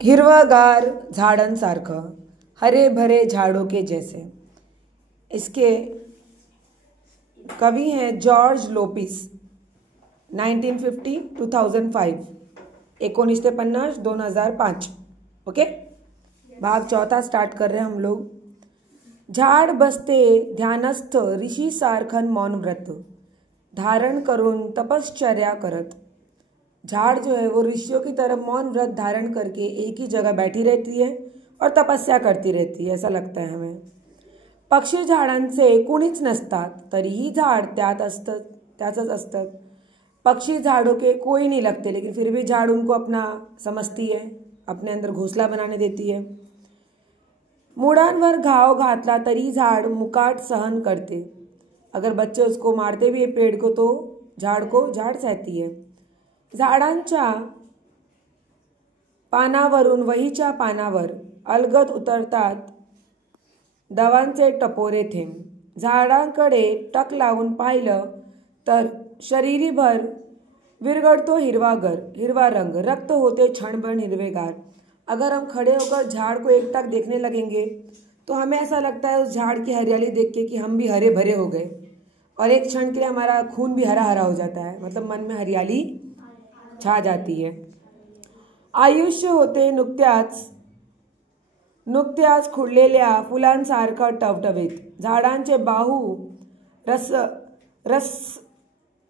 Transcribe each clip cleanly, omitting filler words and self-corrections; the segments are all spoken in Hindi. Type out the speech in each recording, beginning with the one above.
हिरवागार झाडांसारखं, हरे भरे झाड़ों के जैसे। इसके कवि हैं जॉर्ज लोपिस, 1950 2005, 1950 2005। ओके, भाग चौथा स्टार्ट कर रहे हैं हम लोग। झाड बसते ध्यानस्थ ऋषी सारखन मौन व्रत, धारण करून तपश्चर्या करत। झाड़ जो है वो ऋषियों की तरह मौन व्रत धारण करके एक ही जगह बैठी रहती है और तपस्या करती रहती है, ऐसा लगता है हमें। पक्षी झाडांचे कुणीच नसतात तरीही झाड त्यातच असतं। पक्षी झाड़ों के कोई नहीं लगते, लेकिन फिर भी झाड़ उनको अपना समझती है, अपने अंदर घोंसला बनाने देती है। मुळांवर घाव घातला तरी झाड़ मुकाट सहन करते। अगर बच्चे उसको मारते भी है पेड़ को, तो झाड़ सहती है। झाडांच्या पानावरून वहीच्या पानावर अलगद उतरतात दवांचे टपोरे थेंब। झाडांकडे टक लावून पाहिलं तर शरीरीभर विरघळतो हिरवा रंग, रक्त होते क्षणभर हिरवेगार। अगर हम खड़े होकर झाड़ को एकटक देखने लगेंगे तो हमें ऐसा लगता है उस झाड़ की हरियाली देख के कि हम भी हरे भरे हो गए, और एक क्षण के लिए हमारा खून भी हरा हरा हो जाता है, मतलब मन में हरियाली छा जाती है। आयुष्य होते नुकत्याच खुडलेल्या फुलांसारखं टवटवीत। झाडांचे बाहू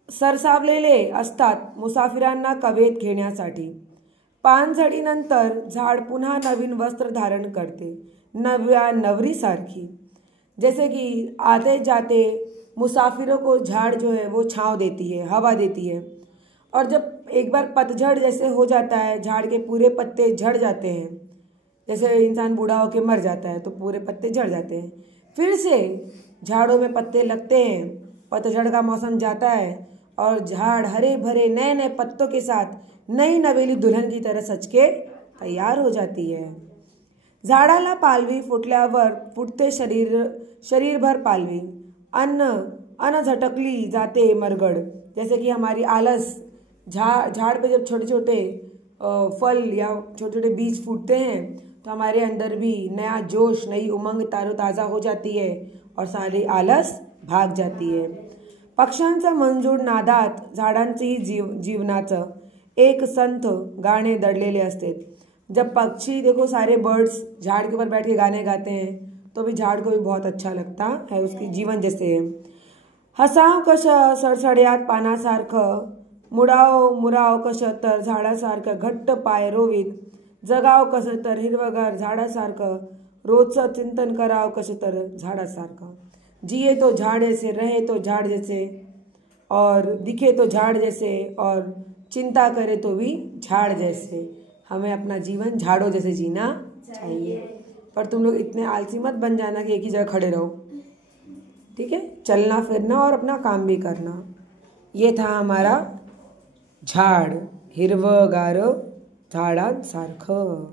सरसावलेले असतात मुसाफिरांना कवेत घेण्यासाठी। पानझडीनंतर झाड पुन्हा नवीन वस्त्र धारण करते, नव्या नवरीसारखी। जैसे कि आते जाते मुसाफिरों को झाड़ जो है वो छाँव देती है, हवा देती है। और जब एक बार पतझड़ जैसे हो जाता है, झाड़ के पूरे पत्ते झड़ जाते हैं, जैसे इंसान बूढ़ा होकर मर जाता है तो पूरे पत्ते झड़ जाते हैं, फिर से झाड़ों में पत्ते लगते हैं, पतझड़ का मौसम जाता है और झाड़ हरे भरे नए नए पत्तों के साथ नई नवेली दुल्हन की तरह सज के तैयार हो जाती है। झाडाला पालवी फुटल्यावर फुटते शरीरभर पालवी, अन्न झटकली जाते मरगड। जैसे कि हमारी आलस, झाड़ पे जब छोटे छोटे फल या छोटे छोटे बीज फूटते हैं तो हमारे अंदर भी नया जोश, नई उमंग तारोताज़ा हो जाती है और सारी आलस भाग जाती है। पक्ष्यांचा मंजूळ नादात झाडांचंही जीवनाचं एक संथ गाणे दडलेले असते। जब पक्षी, देखो सारे बर्ड्स झाड़ के ऊपर बैठ के गाने गाते हैं तो भी झाड़ को भी बहुत अच्छा लगता है, उसकी जीवन जैसे है। हसाव कसं सडसड्यात पानासारखं, मुराव कसं तर झाडासारखं घट्ट पाय रोवीत। जगाव कसं तर हिरवगार झाडासारखं, रोजचं चिंतन कराव कसं तर झाडासारखं। जिए तो झाड़ जैसे, रहे तो झाड़ जैसे, और दिखे तो झाड़ जैसे, और चिंता करे तो भी झाड़ जैसे। हमें अपना जीवन झाड़ों जैसे जीना चाहिए, पर तुम लोग इतने आलसी मत बन जाना कि एक ही जगह खड़े रहो, ठीक है? चलना फिरना और अपना काम भी करना। ये था हमारा झाड, हिरवगार झाडांसारखं।